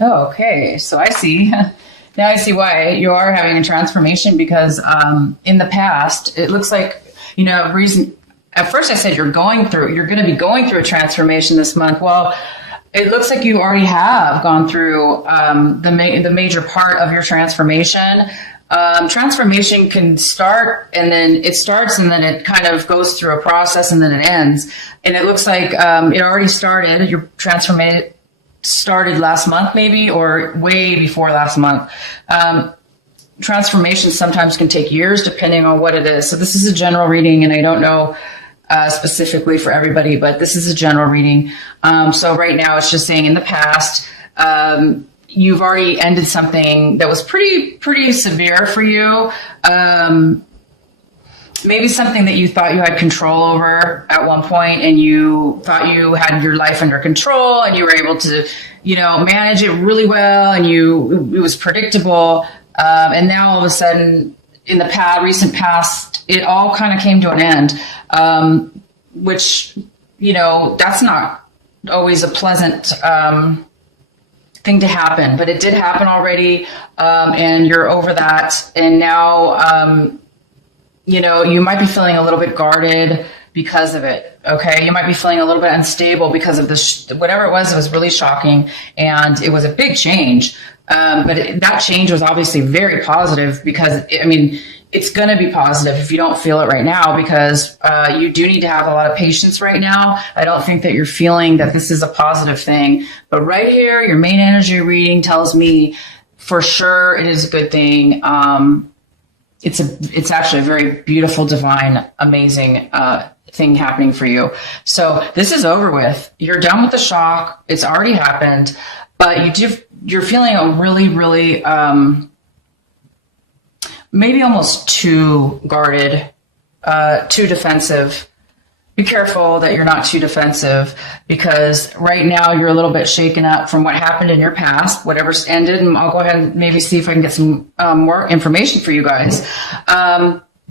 Oh, okay. So I see. Now I see why you are having a transformation because in the past, it looks like, reason. At first I said you're going to be going through a transformation this month. Well, it looks like you already have gone through the major part of your transformation. Transformation can start and then it starts and then it kind of goes through a process and then it ends. And it looks like it already started. Your transformation started last month maybe or way before last month. Transformation sometimes can take years depending on what it is. So this is a general reading and I don't know specifically for everybody, but this is a general reading. So right now it's just saying in the past, you've already ended something that was pretty severe for you. Maybe something that you thought you had control over at one point and you thought you had your life under control and you were able to, manage it really well and it was predictable. And now all of a sudden in the recent past, it all kind of came to an end, which, that's not always a pleasant, thing to happen, but it did happen already. And you're over that. And now, you might be feeling a little bit guarded because of it. Okay. You might be feeling a little bit unstable because of this, whatever it was really shocking. And it was a big change. But that change was obviously very positive because it's going to be positive if you don't feel it right now because you do need to have a lot of patience right now. I don't think that you're feeling that this is a positive thing, but right here, your main energy reading tells me for sure it is a good thing. It's actually a very beautiful, divine, amazing thing happening for you. So this is over with. You're done with the shock. It's already happened, but you're feeling a really, really, maybe almost too guarded, too defensive. Be careful that you're not too defensive because right now you're a little bit shaken up from what happened in your past, whatever's ended. And I'll go ahead and maybe see if I can get some more information for you guys.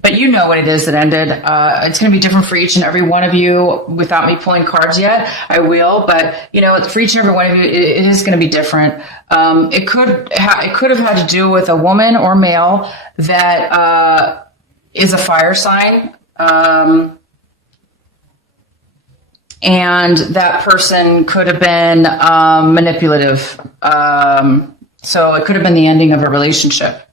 But you know what it is that ended. It's going to be different for each and every one of you without me pulling cards yet. I will, but for each and every one of you, it is going to be different. It could have had to do with a woman or male that is a fire sign. And that person could have been manipulative. So it could have been the ending of a relationship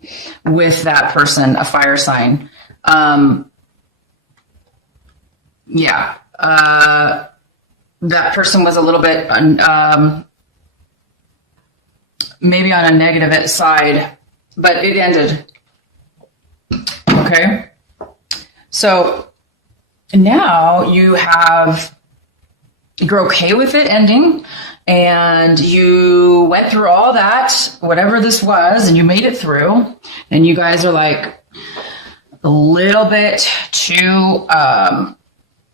with that person, a fire sign. That person was a little bit maybe on a negative side, but it ended. Okay. So now you're okay with it ending and you went through all that, whatever this was, and you made it through and you guys are like a little bit too,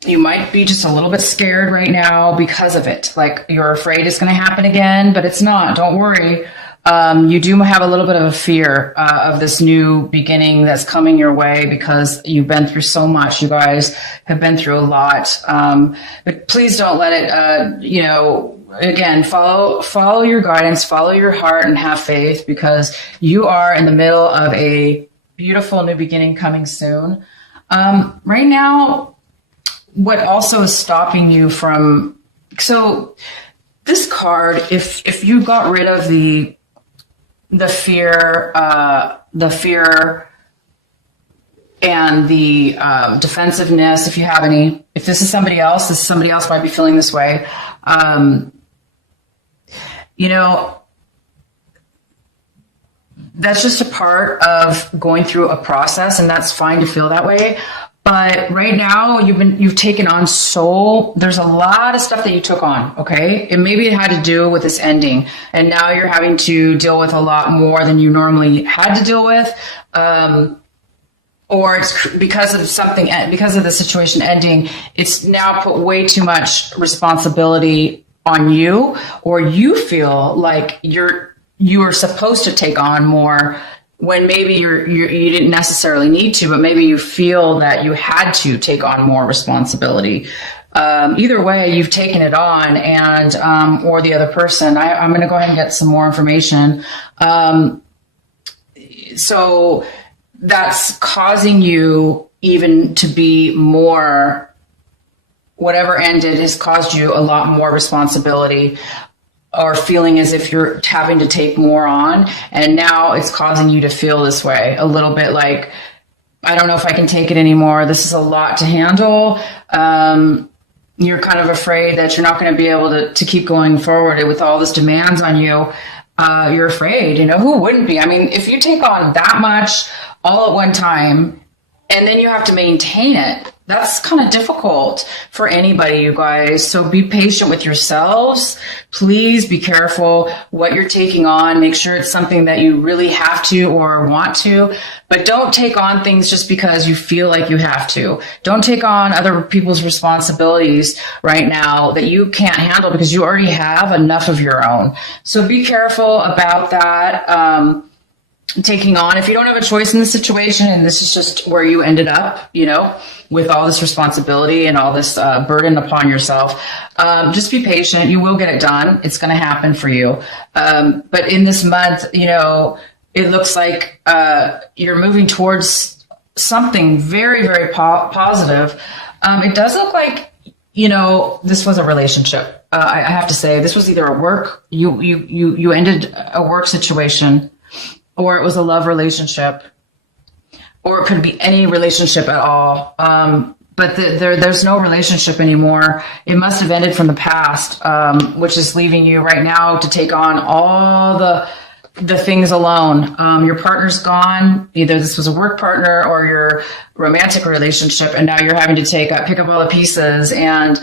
you might be just a little bit scared right now because of it. Like you're afraid it's going to happen again, but it's not. Don't worry. You do have a little bit of a fear of this new beginning that's coming your way because you've been through so much. You guys have been through a lot. But please don't let it, again, follow your guidance, follow your heart and have faith because you are in the middle of a beautiful new beginning coming soon. Right now, what also is stopping you from, so this card, if you got rid of the fear and the defensiveness, if you have any, if this is somebody else might be feeling this way. That's just a part of going through a process, and that's fine to feel that way. But right now you've taken on there's a lot of stuff that you took on. Okay. And maybe it had to do with this ending. And now you're having to deal with a lot more than you normally had to deal with. Or it's because of the situation ending, it's now put way too much responsibility on you, or you feel like you are supposed to take on more when maybe you didn't necessarily need to, but maybe you feel that you had to take on more responsibility. Either way, you've taken it on, and or the other person. I'm going to go ahead and get some more information. So that's causing you even to be more, whatever ended has caused you a lot more responsibility, or feeling as if you're having to take more on. And now it's causing you to feel this way a little bit, like, I don't know if I can take it anymore. This is a lot to handle. You're kind of afraid that you're not going to be able to keep going forward with all this demands on you. You're afraid, who wouldn't be? I mean, if you take on that much all at one time and then you have to maintain it, that's kind of difficult for anybody, you guys. So be patient with yourselves. Please be careful what you're taking on. Make sure it's something that you really have to or want to, but don't take on things just because you feel like you have to. Don't take on other people's responsibilities right now that you can't handle because you already have enough of your own. So be careful about that. Taking on, if you don't have a choice in the situation and this is just where you ended up, with all this responsibility and all this burden upon yourself, just be patient. You will get it done. It's going to happen for you. But in this month, it looks like you're moving towards something very, very positive. It does look like, this was a relationship. I have to say, this was either a work, you ended a work situation, or it was a love relationship, or it could be any relationship at all. But there's no relationship anymore. It must have ended from the past, which is leaving you right now to take on all the things alone. Your partner's gone. Either this was a work partner or your romantic relationship, and now you're having to pick up all the pieces and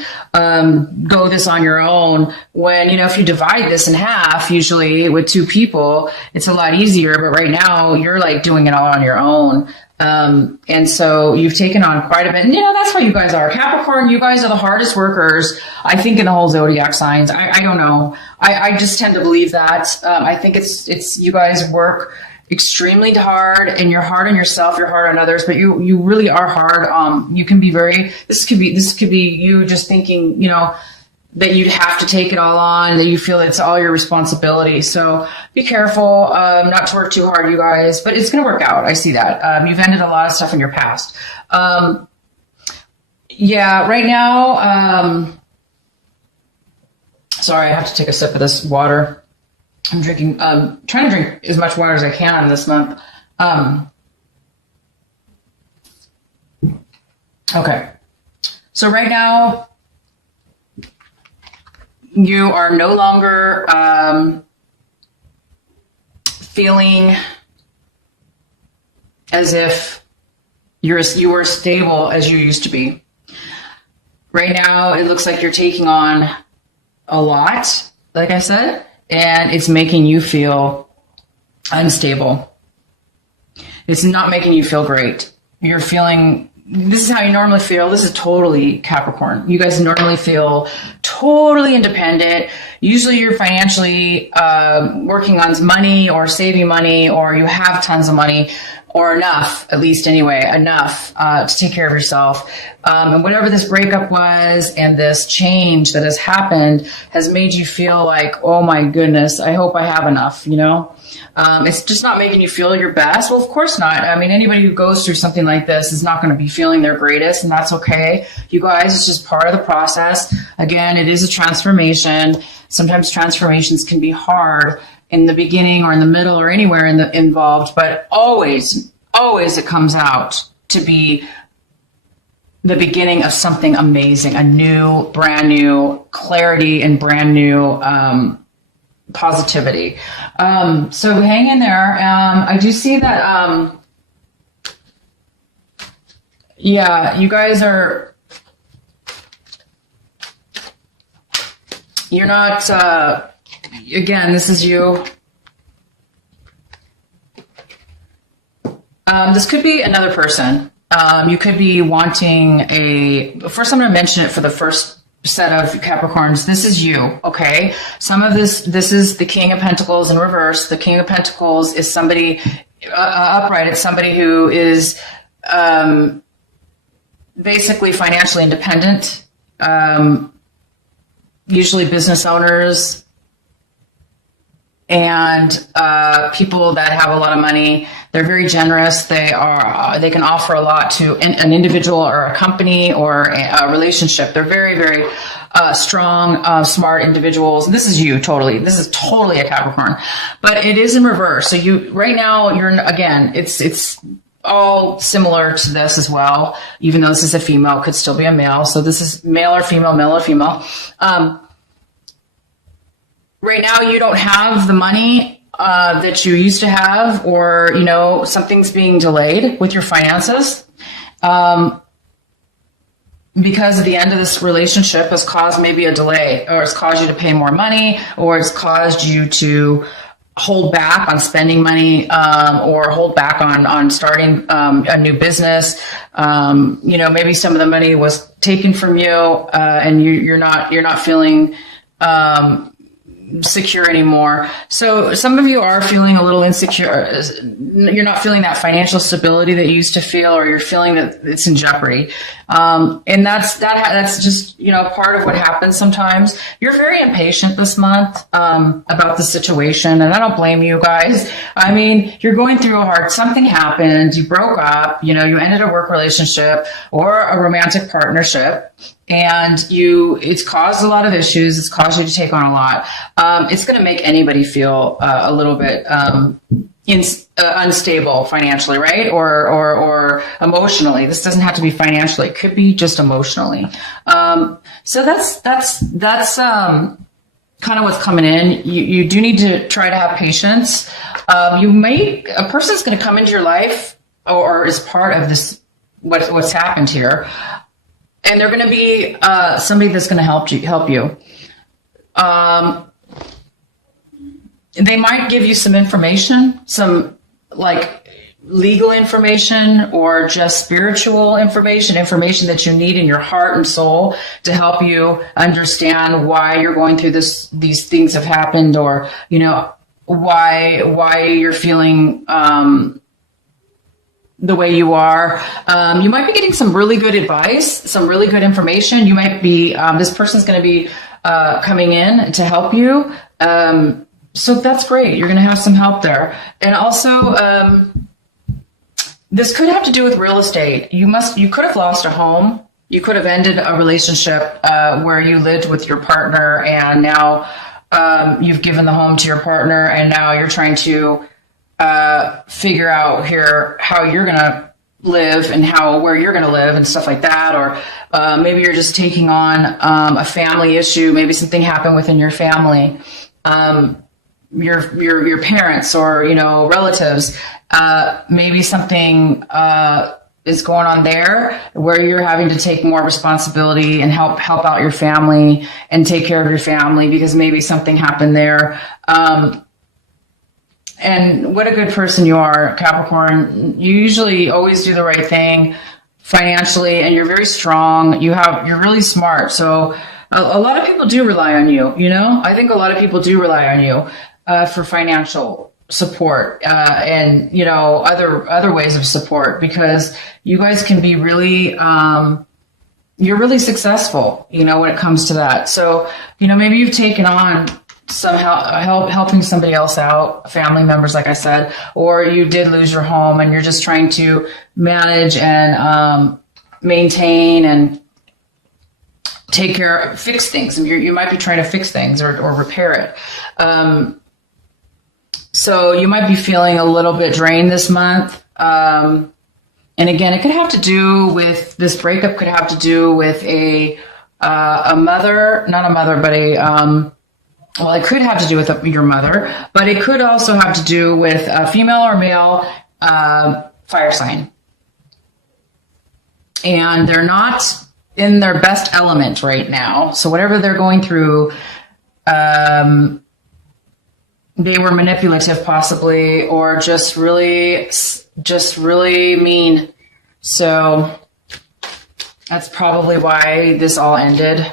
go this on your own. When, if you divide this in half, usually with two people, it's a lot easier. But right now, you're like doing it all on your own. And so you've taken on quite a bit. And, that's what you guys are. Capricorn, you guys are the hardest workers, I think, in the whole zodiac signs. I don't know. I just tend to believe that. I think it's you guys work extremely hard, and you're hard on yourself, you're hard on others, but you really are hard. You can be this could be you just thinking, that you'd have to take it all on, that you feel it's all your responsibility. So be careful, not to work too hard, you guys, but it's going to work out. I see that. You've ended a lot of stuff in your past. Right now, sorry, I have to take a sip of this water. I'm drinking, trying to drink as much water as I can this month. Okay. So right now, you are no longer feeling as if you were stable as you used to be. Right now, it looks like you're taking on a lot, like I said, and it's making you feel unstable. It's not making you feel great. You're feeling, this is how you normally feel. This is totally Capricorn. You guys normally feel totally independent. Usually you're financially working on money or saving money, or you have tons of money, or enough, at least anyway, enough to take care of yourself. And whatever this breakup was and this change that has happened has made you feel like, oh my goodness, I hope I have enough, It's just not making you feel your best. Well, of course not. I mean, anybody who goes through something like this is not going to be feeling their greatest, and that's okay. You guys, it's just part of the process. Again, it is a transformation. Sometimes transformations can be hard in the beginning or in the middle or anywhere involved, but always it comes out to be the beginning of something amazing, a new, brand new clarity and brand new positivity. So hang in there. I do see that, you guys are, you're not, again, this is you. This could be another person. You could be wanting first I'm going to mention it for the first set of Capricorns. This is you, okay? Some of this is the King of Pentacles in reverse. The King of Pentacles is somebody upright. It's somebody who is basically financially independent. usually business owners and people that have a lot of money. They're very generous. They can offer a lot to an individual or a company or a relationship. They're very, very strong, smart individuals. This is you totally. This is totally a Capricorn, but it is in reverse. So right now again, it's all similar to this as well. Even though this is a female, it could still be a male. So this is male or female, male or female. Right now you don't have the money that you used to have, or, something's being delayed with your finances. Because at the end of this relationship has caused maybe a delay, or it's caused you to pay more money, or it's caused you to hold back on spending money, or hold back on starting a new business. Maybe some of the money was taken from you, and you're not feeling secure anymore. So some of you are feeling a little insecure. You're not feeling that financial stability that you used to feel, or you're feeling that it's in jeopardy. And that's just, part of what happens sometimes. You're very impatient this month, about the situation. And I don't blame you guys. I mean, you're going through something happened. You broke up, you ended a work relationship or a romantic partnership. And it's caused a lot of issues. It's caused you to take on a lot. It's going to make anybody feel a little bit unstable financially, right? Or emotionally. This doesn't have to be financially. It could be just emotionally. So that's kind of what's coming in. You do need to try to have patience. A person's going to come into your life or is part of this, what's happened here. And they're going to be somebody that's going to help you. They might give you some information, some like legal information, or just spiritual information that you need in your heart and soul to help you understand why you're going through these things have happened, or why you're feeling the way you are. You might be getting some really good advice, some really good information. You might be, this person's going to be coming in to help you. So that's great. You're going to have some help there. And also, this could have to do with real estate. You could have lost a home. You could have ended a relationship where you lived with your partner, and now you've given the home to your partner, and now you're trying to figure out here how you're going to live and where you're going to live and stuff like that. Or maybe you're just taking on a family issue. Maybe something happened within your family, your parents or, relatives. Maybe something is going on there where you're having to take more responsibility and help out your family and take care of your family because maybe something happened there. And what a good person you are, Capricorn. You usually always do the right thing financially, and you're very strong. You're really smart. So a lot of people do rely on you, I think a lot of people do rely on you for financial support and, other ways of support, because you guys can be really, you're really successful, when it comes to that. So, maybe you've taken on somehow helping somebody else out, family members, like I said, or you did lose your home and you're just trying to manage and maintain and fix things. And you might be trying to fix things or repair it. So you might be feeling a little bit drained this month. And again, it could have to do with this breakup, could have to do with a mother, not a mother, but well, it could have to do with your mother, but it could also have to do with a female or male fire sign. And they're not in their best element right now. So whatever they're going through, they were manipulative possibly, or just really mean. So that's probably why this all ended.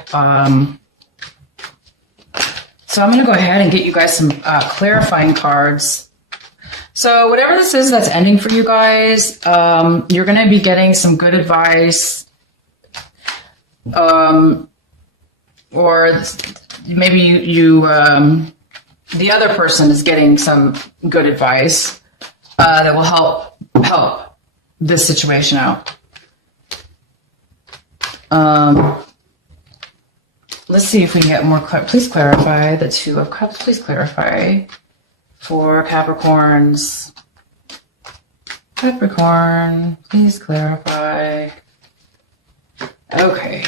So I'm going to go ahead and get you guys some clarifying cards. So whatever this is that's ending for you guys, you're going to be getting some good advice. or maybe the other person is getting some good advice that will help this situation out. Let's see if we can get more. Please clarify the Two of Cups. Please clarify for Capricorns. Capricorn, please clarify. Okay.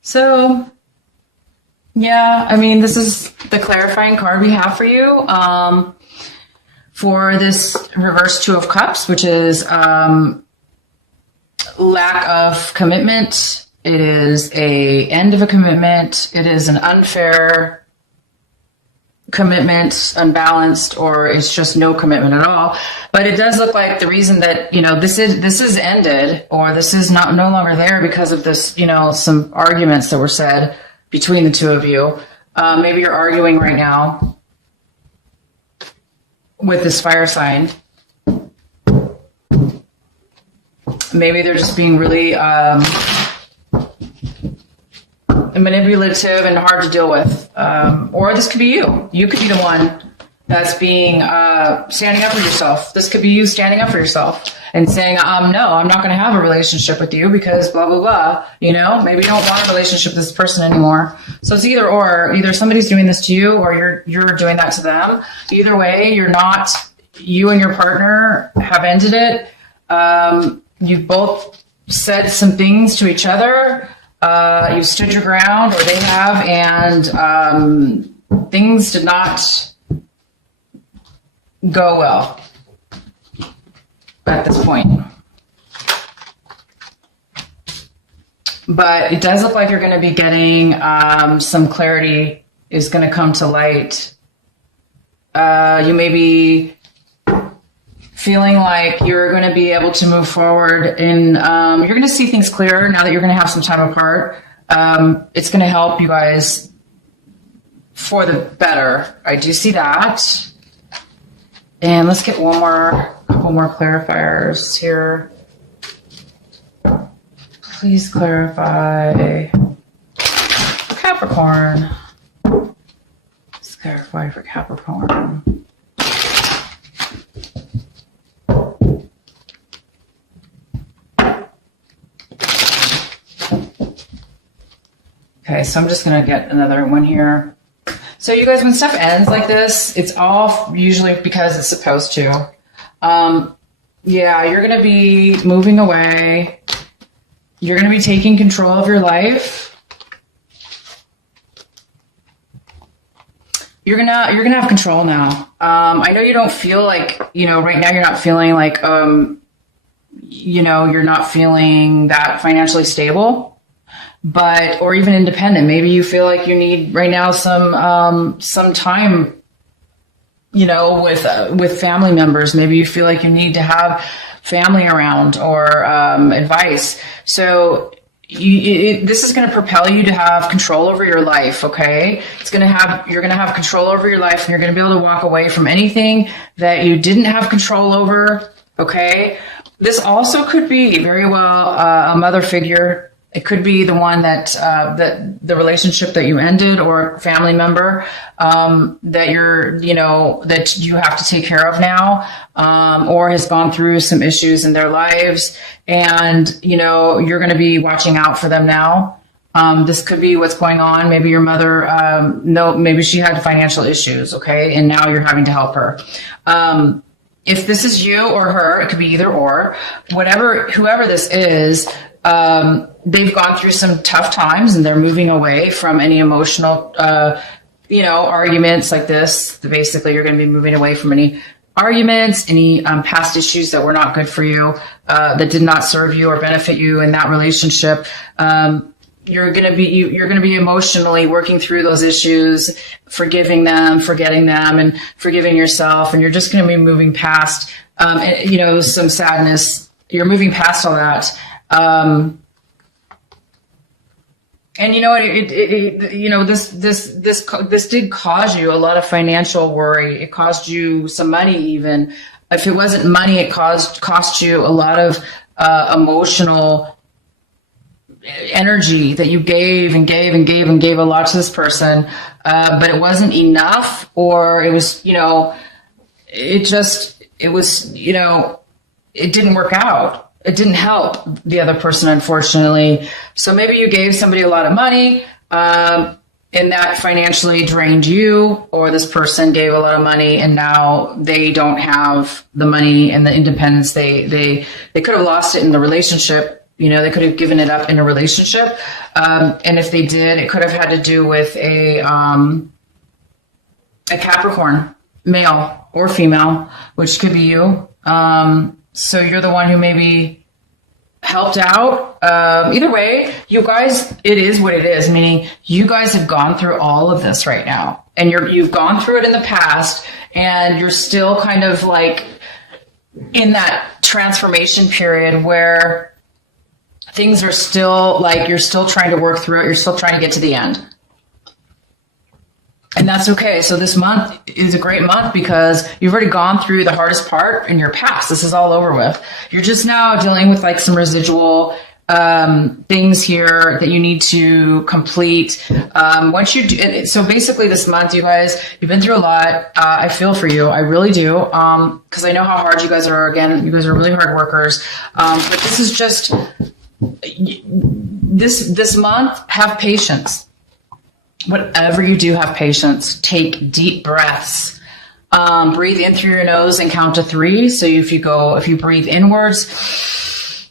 So, yeah, I mean, this is the clarifying card we have for you for this reverse Two of Cups, which is lack of commitment. It is a end of a commitment. It is an unfair commitment, unbalanced, or it's just no commitment at all. But it does look like the reason that, this is ended, or this is no longer there because of this, some arguments that were said between the two of you. Maybe you're arguing right now with this fire sign. Maybe they're just being really manipulative and hard to deal with. Or this could be you. You could be the one that's being standing up for yourself. This could be you standing up for yourself and saying, no, I'm not going to have a relationship with you because blah, blah, blah. Maybe you don't want a relationship with this person anymore. So it's either or. Either somebody's doing this to you or you're doing that to them. Either way, you and your partner have ended it. You've both said some things to each other. You've stood your ground, or they have, and things did not go well at this point. But it does look like you're going to be getting some clarity is going to come to light. You may be feeling like you're going to be able to move forward and you're going to see things clearer now that you're going to have some time apart. It's going to help you guys for the better. I do see that. And let's get couple more clarifiers here. Please clarify for Capricorn. Let's clarify for Capricorn. Okay, so I'm just going to get another one here. So you guys, when stuff ends like this, it's all usually because it's supposed to. Yeah, you're going to be moving away. You're going to be taking control of your life. You're gonna have control now. I know you don't feel like, right now you're not feeling like, you're not feeling that financially stable. But, or even independent. Maybe you feel like you need right now some time, with family members. Maybe you feel like you need to have family around or advice. So this is going to propel you to have control over your life. Okay. You're going to have control over your life, and you're going to be able to walk away from anything that you didn't have control over. Okay. This also could be very well a mother figure. It could be the one that the relationship that you ended, or a family member that that you have to take care of now, or has gone through some issues in their lives, and you're going to be watching out for them now. This could be what's going on. Maybe your mother, maybe she had financial issues, okay, and now you're having to help her. If this is you or her, it could be either or. Whoever this is. They've gone through some tough times, and they're moving away from any emotional, arguments like this. Basically, you're going to be moving away from any arguments, any past issues that were not good for you, that did not serve you or benefit you in that relationship. You're going to be emotionally working through those issues, forgiving them, forgetting them, and forgiving yourself. And you're just going to be moving past, some sadness. You're moving past all that. And you know what? This did cause you a lot of financial worry. It cost you some money, even if it wasn't money. It cost you a lot of emotional energy that you gave and gave and gave and gave a lot to this person, but it wasn't enough, or it was, it didn't work out. It didn't help the other person, unfortunately. So maybe you gave somebody a lot of money, and that financially drained you, or this person gave a lot of money and now they don't have the money and the independence. They could have lost it in the relationship. They could have given it up in a relationship. And if they did, it could have had to do with a Capricorn, male or female, which could be you. So you're the one who maybe helped out. Either way, you guys, it is what it is, meaning you guys have gone through all of this right now, and you've gone through it in the past, and you're still kind of like in that transformation period where things are still like, you're still trying to work through it. You're still trying to get to the end. And that's okay. So this month is a great month because you've already gone through the hardest part in your past. This is all over with. You're just now dealing with like some residual things here that you need to complete. Once you do, so basically this month, you guys, you've been through a lot. I feel for you. I really do. Cause I know how hard you guys are. Again, you guys are really hard workers. But this is just this month, have patience. Whatever you do, have patience. Take deep breaths. Breathe in through your nose and count to 3. So if you breathe inwards,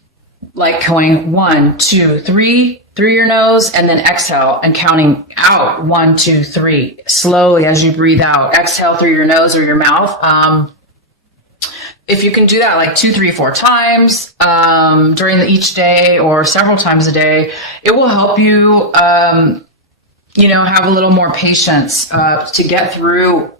like going 1, 2, 3 through your nose, and then exhale and counting out 1, 2, 3 slowly as you breathe out. Exhale through your nose or your mouth. If you can do that like 2, 3, 4 times during each day or several times a day, it will help you have a little more patience to get through